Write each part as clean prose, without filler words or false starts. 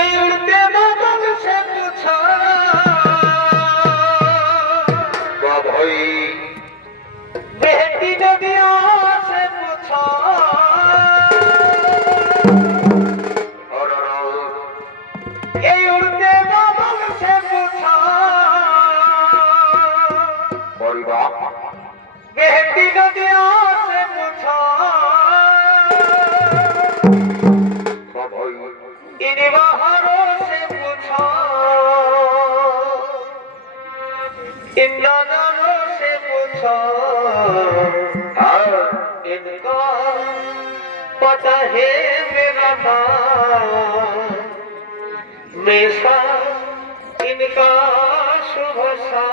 এই উড়তে বাদল সে পুছা ভাই বেহতি নদিয়া সে পুছা এই উড়তে বাদল সে পুছা বেহতি নদিয়া সে পুছা इन बहारों से पूछो इन नजारों से पूछो इनका पता है मेरा नाम मेषा इनका शुभ सा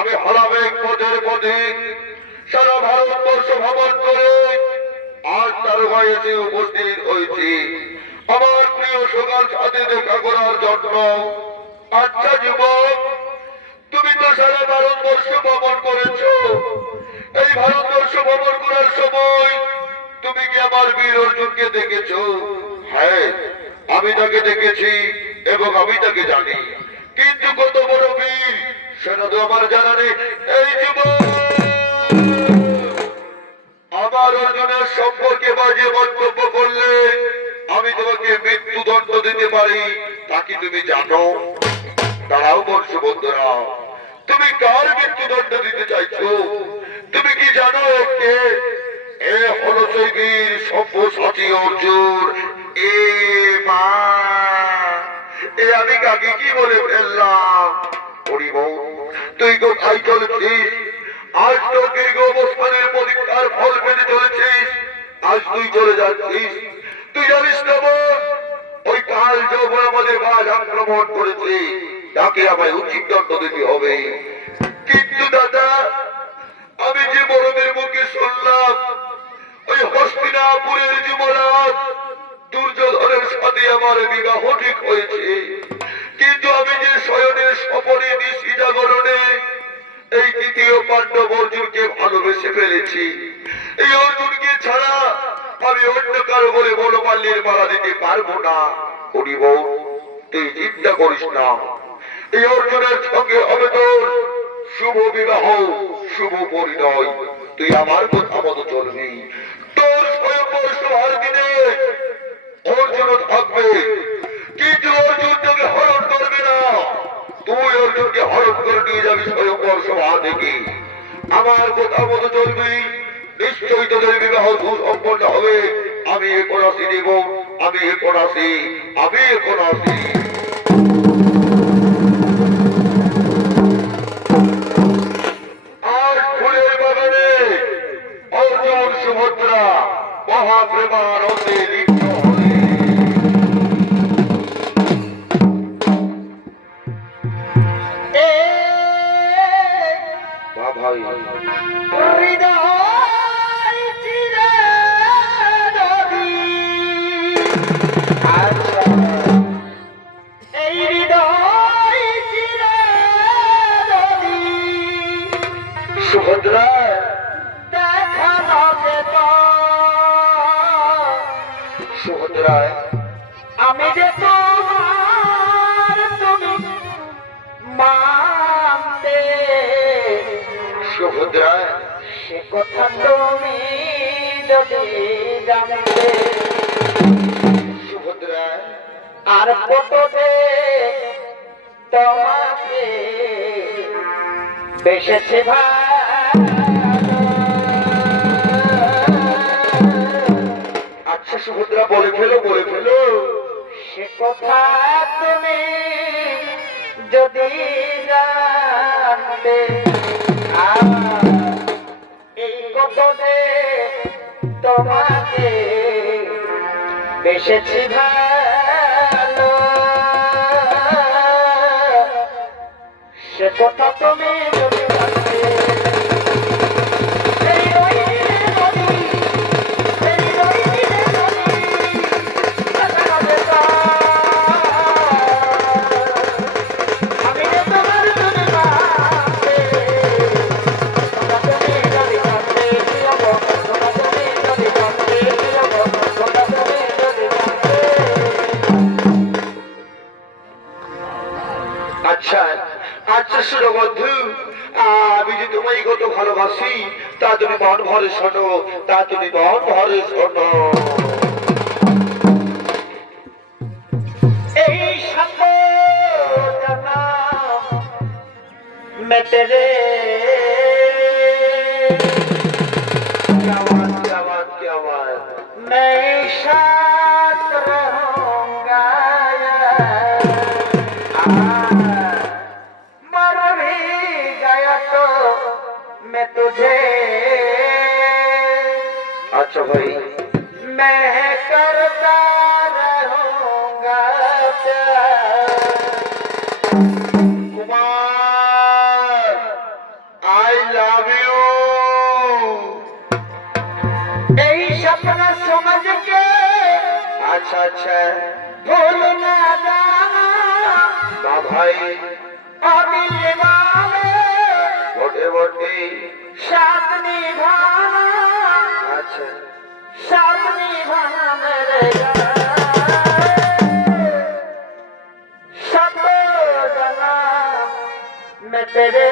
আমি হলাবেগ পদের পদে সারা ভারতবর্ষ ভ্রমণ করে আজ তার বয়সে উপস্থিত হয়েছি আমার প্রিয় সকাল সাথে দেখা করার জন্য। আচ্ছা যুবক, তুমি তো সারা ভারতবর্ষ ভ্রমণ করেছো, এই ভারতবর্ষ ভ্রমণ করার সময় তুমি কি আমার বীর অর্জুনকে দেখেছো? হ্যাঁ, আমি তাকে দেখেছি এবং আমি তাকে জানি, কিন্তু কত বড় বীর সেটা তো আমার জানা নেই। এই যুবক, আমার অর্জুনের সম্পর্কে বাজে মন্তব্য করলে আমি তোমাকে মৃত্যুদণ্ড দিতে পারি, তা কি তুমি জানো? দাঁড়াও বর্ষবন্ধুরা, তুমি কার মৃত্যুদণ্ড দিতে চাইছো? তুমি কি জানো কে? এ হলো সেই বীর সব্যসাচী অর্জুন। এ মা, এ আমি কাকে কি বলে ফেললাম? তুই কোথায় চলেছিস? আজ তোর দীর্ঘ অবস্থানের পরীক্ষার ফল পেতে চলেছিস, আজ তুই চলে যাচ্ছিস। তুই জানিস না বোন, ওই কাল যখন আমাদের বাজ আক্রমণ করেছে তাকে আমায় উচিত দণ্ড দিতে হবে। কিন্তু দাদা, আমি যে বড়দের মুখে শুনলাম ওই হস্তিনাপুরের যুবরাজ দুর্যোধনের সাথে আমার বিবাহ ঠিক হয়েছে, কিন্তু আমি যে শয়নের স্বপনে নিশি জাগরণে এই তৃতীয় পাণ্ডব অর্জুনকে ভালোবেসে ফেলেছি, এই অর্জুনকে ছাড়া আমি অন্য কারো বলে বনমাল্যের মালা দিতে পারবো না। করিব, তুই চিন্তা করিস না, এই অর্জুনের সঙ্গে হবে তোর শুভ বিবাহ, শুভ পরিণয়। তুই আমার কথা মতো চলবি, তোর স্বয়ংবর সভার দিনে অর্জুন থাকবে, কিন্তু অর্জুন তোকে হরণ করবে না। তুই অর্জুনকে হরণ করে নিয়ে যাবি স্বয়ংবর সভা থেকে। আমার কথা মতো চলবি, নিশ্চয়ই তোদের বিবাহ সুসম্পন্ন হবে। আমি এখন আসি দেব, আমি এখন আসি, আমি এখন আসি। আজ ফুলের বাগানে অর্জুন সুভদ্রা মহাপ্রেমানন্দে লিপ্ত হয়ে সুভদ্রা সুভদ্রা, আমি যে তোমার তুমি মানতে, সুভদ্রা সে কথা তুমি যদি জানতে, সুভদ্রা আর কততে তোমাকে বেসেছে ভালো। আচ্ছা সুভদ্রা, বলে ফেলো, বলে ফেলো। সে কথা তুমি যদি জানতে, এই কতদে তোমাকে বেসেছি ভালো, সে কথা তুমি যদি জানতে। এই রইলে নদী, এই রইলে নদী, কাছাকাছি আমি রে তোমার জন্য বাঁচতে, তোমরা তুমি যদি জানতে কি হবো, তোমরা তুমি যদি জানতে কি হবো, তোমরা তুমি যদি জানতে। আচ্ছা আচ্ছা শোনো বন্ধু, আমি যে তোমায় কত ভালোবাসি তা তুমি মন ভরে শোনো, তা তুমি মন ভরে শোনো। এই সব জানা मैं तेरे क्या बात, क्या बात, क्या बात। मैं साथ रहूंगा, मर भी गया तो मैं तुझे, अच्छा भाई, मैं करता रहूंगा प्यार। Kumar I love you. এই স্বপ্ন সমাজ কে अच्छा अच्छा, ভুল না জানা, ना भाई, অবিলম্বে बोटे बोटे। साथ निभाना, अच्छा साथ निभाना मेरे यार। सब जाना मैं तेरे